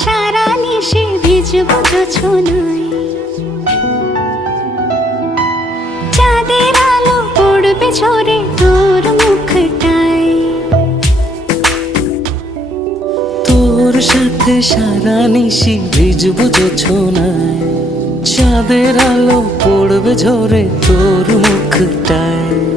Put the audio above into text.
সারা নিশে ভিজবো জোছনায়। চাঁদের আলো পড়বে ঝরে তোর মুখটায়। তোর সাথে সারা নিশি ভিজবো জোছনায়। চাঁদের আলো পড়বে ঝরে তোর মুখটায়।